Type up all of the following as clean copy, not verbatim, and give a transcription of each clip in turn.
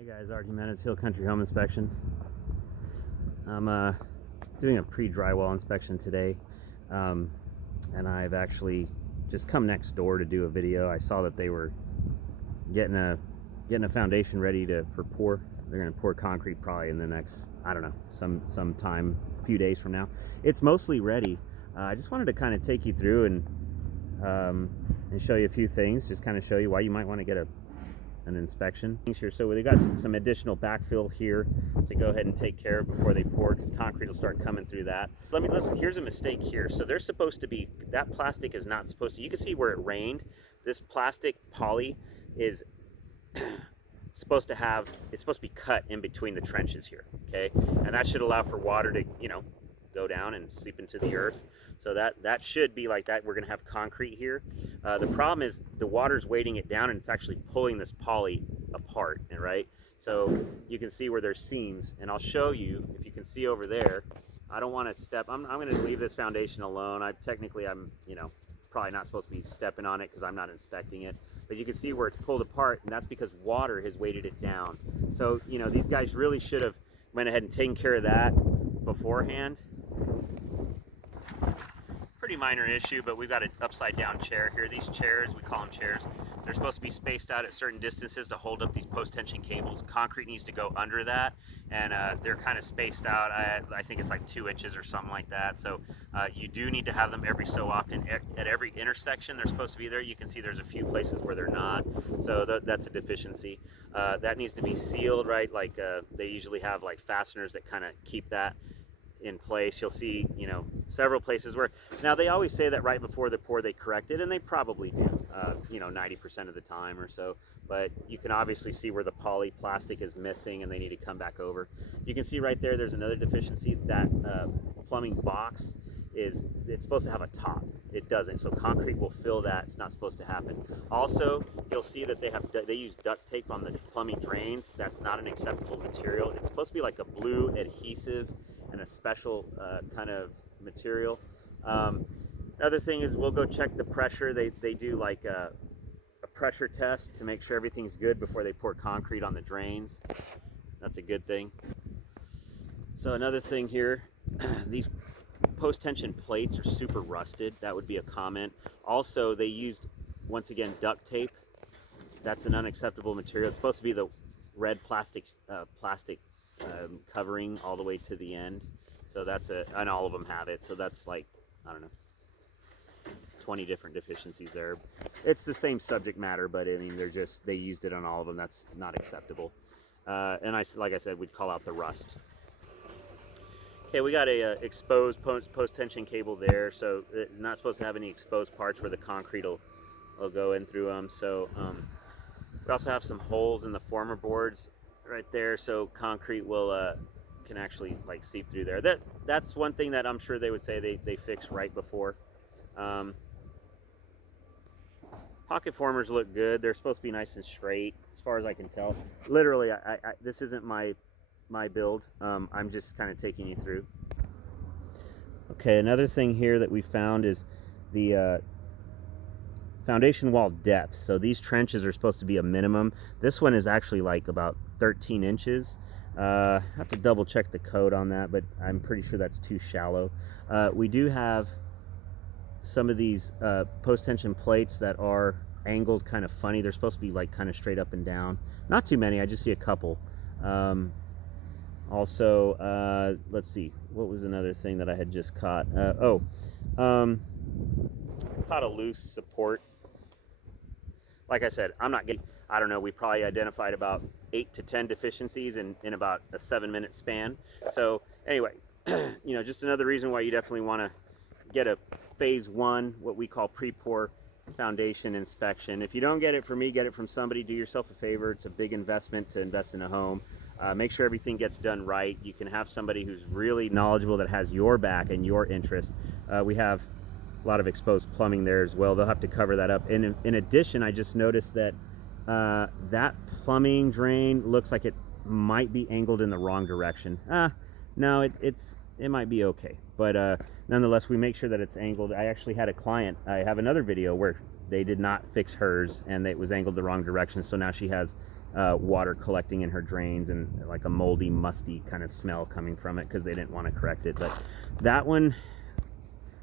Hey guys, Art Jimenez, Hill Country Home Inspections. I'm doing a pre-drywall inspection today, and I've actually just come next door to do a video. I saw that they were getting a foundation ready for pour. They're going to pour concrete probably in the next, I don't know, some time, a few days from now. It's mostly ready. I just wanted to kind of take you through and show you a few things, just kind of show you why you might want to get an inspection here. So they've got some additional backfill here to go ahead and take care of before they pour, because concrete will start coming through that. Listen, here's a mistake here. So they're supposed to be, that plastic is not supposed to, you can see where it rained. This plastic poly is supposed to be cut in between the trenches here, okay? And that should allow for water to, go down and seep into the earth. So that should be like that. We're gonna have concrete here. The problem is the water's weighting it down, and it's actually pulling this poly apart, right? So you can see where there's seams, and I'll show you, if you can see over there. I don't want to step, I'm gonna leave this foundation alone. I'm probably not supposed to be stepping on it because I'm not inspecting it, but you can see where it's pulled apart, and that's because water has weighted it down. So these guys really should have went ahead and taken care of that beforehand. Pretty minor issue, but we've got an upside down chair here. These chairs, we call them chairs, they're supposed to be spaced out at certain distances to hold up these post-tension cables. Concrete needs to go under that, and they're kind of spaced out. I think it's like 2 inches or something like that. So you do need to have them every so often. At every intersection they're supposed to be there. You can see there's a few places where they're not, so that's a deficiency. That needs to be sealed, right? Like they usually have like fasteners that kind of keep that in place. You'll see, several places where, now they always say that right before the pour they correct it, and they probably do, 90% of the time or so, but you can obviously see where the poly plastic is missing and they need to come back over. You can see right there's another deficiency. That plumbing box it's supposed to have a top. It doesn't, so concrete will fill that. It's not supposed to happen. Also, you'll see that they use duct tape on the plumbing drains. That's not an acceptable material. It's supposed to be like a blue adhesive and a special kind of material. Another thing is we'll go check the pressure. They do like a pressure test to make sure everything's good before they pour concrete on the drains. That's a good thing. So another thing here, these post-tension plates are super rusted. That would be a comment. Also, they used, once again, duct tape. That's an unacceptable material. It's supposed to be the red plastic covering all the way to the end. So and all of them have it. So that's like, I don't know, 20 different deficiencies there. It's the same subject matter, but I mean, they used it on all of them. That's not acceptable. And like I said, we'd call out the rust. Okay, we got a exposed post-tension cable there, so it's not supposed to have any exposed parts where the concrete will go in through them. So we also have some holes in the former boards right there, so concrete can actually like seep through there. That's one thing that I'm sure they would say they fixed right before. Pocket formers look good. They're supposed to be nice and straight, as far as I can tell. Literally, this isn't my build. I'm just kind of taking you through. Okay, another thing here that we found is the foundation wall depth. So these trenches are supposed to be a minimum. This one is actually like about 13 inches. I have to double check the code on that, but I'm pretty sure that's too shallow. We do have some of these post-tension plates that are angled kind of funny. They're supposed to be like kind of straight up and down. Not too many, I just see a couple. Also, let's see, what was another thing that I had just caught? Caught a loose support. Like I said, I don't know, we probably identified about 8 to 10 deficiencies in about a 7-minute span. So anyway, just another reason why you definitely want to get a phase 1, what we call pre-pour foundation inspection. If you don't get it from me, get it from somebody. Do yourself a favor. It's a big investment to invest in a home. Make sure everything gets done right. You can have somebody who's really knowledgeable, that has your back and your interest. We have a lot of exposed plumbing there as well. They'll have to cover that up. And in addition, I just noticed that that plumbing drain looks like it might be angled in the wrong direction. No, it might be okay, but nonetheless, we make sure that it's angled. I actually had a client, I have another video where they did not fix hers and it was angled the wrong direction, so now she has water collecting in her drains and like a moldy, musty kind of smell coming from it because they didn't want to correct it. But that one,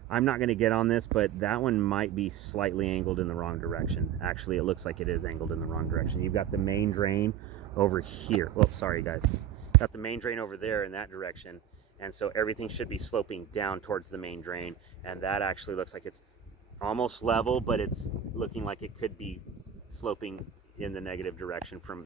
I'm not going to get on this, but that one might be slightly angled in the wrong direction. Actually, it looks like it is angled in the wrong direction. You've got the main drain over here. Oh, sorry guys. Got the main drain over there in that direction. And so everything should be sloping down towards the main drain. And that actually looks like it's almost level, but it's looking like it could be sloping in the negative direction from